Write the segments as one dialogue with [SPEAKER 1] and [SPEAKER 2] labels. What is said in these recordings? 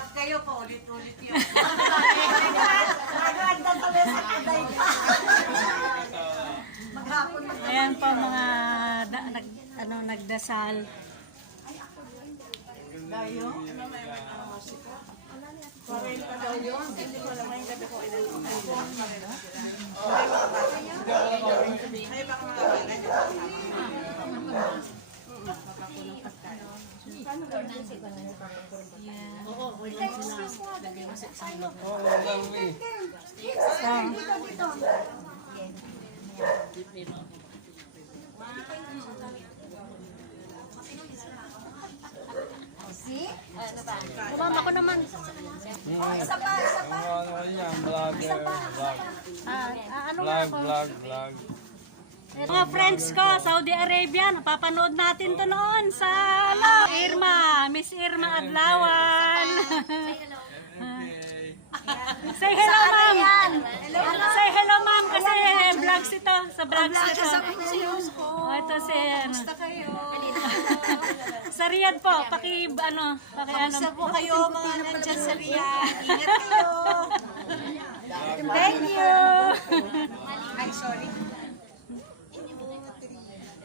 [SPEAKER 1] Pag kayo pa ulit-ulit yun.
[SPEAKER 2] Nagaganda tuloy sa kaday. Maghapon mag
[SPEAKER 3] Ayan po mga da, nag, ano, nagdasal. Mama ko naman.
[SPEAKER 2] Isa pa, isa pa.
[SPEAKER 4] Ano yan, vlogger, vlog,
[SPEAKER 3] Ah, ah, ano
[SPEAKER 4] vlog, vlog, vlog.
[SPEAKER 3] Mga friends ko, Saudi Arabia, napapanood natin to noon sa ano, Irma Adlawan. Say hello, ma'am. Say hello, ma'am, kasi eh, vlogs ito. Sa vlogs ito. Oh, ito si, ano. Sa Riyadh po, paki, ano, paki, ano.
[SPEAKER 2] Isa po kayo mga nandyan sa Riyadh. Ingat kayo.
[SPEAKER 3] Thank you.
[SPEAKER 2] Ay, sorry.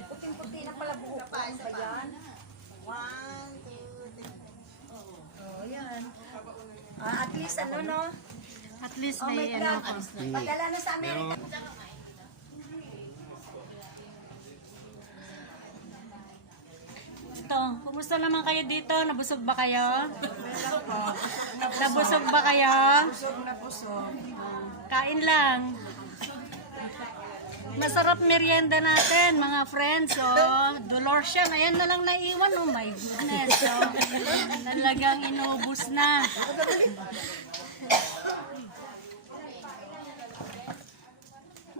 [SPEAKER 2] Puting-puti na pala buhok ko. Ba yan? One, two, three. Oh, yan. Ah, at least ano, no?
[SPEAKER 3] At least
[SPEAKER 2] Oh my
[SPEAKER 3] may, ano,
[SPEAKER 2] God. Pagdala na sa Amerika.
[SPEAKER 3] Ito, kumusta naman kayo dito? Nabusog ba kayo? Nabusog ba kayo?
[SPEAKER 2] Busog na busog.
[SPEAKER 3] Kain lang. Masarap merienda natin, mga friends. Oh, Dolores yan. Ayan na lang naiwan. Oh my goodness. Oh, talagang inubos na.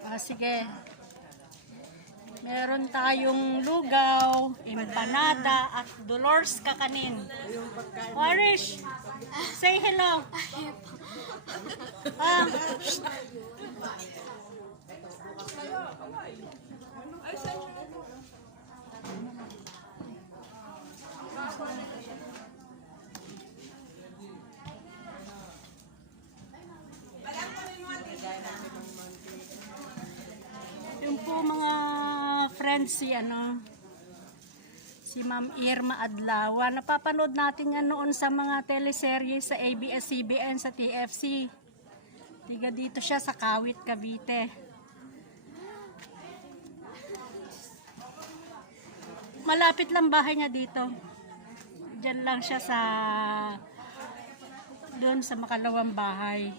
[SPEAKER 3] Ah, sige. Meron tayong lugaw, empanada, at Dolores kakanin. Warish, say hello. Ah, Yung po mga friends si ano si Ma'am Irma Adlawa. Napapanood natin yan noon sa mga teleserye sa ABS-CBN sa TFC. Tiga dito siya sa Kawit, Cavite. Malapit lang bahay niya dito. Diyan lang siya sa doon sa makalawang bahay.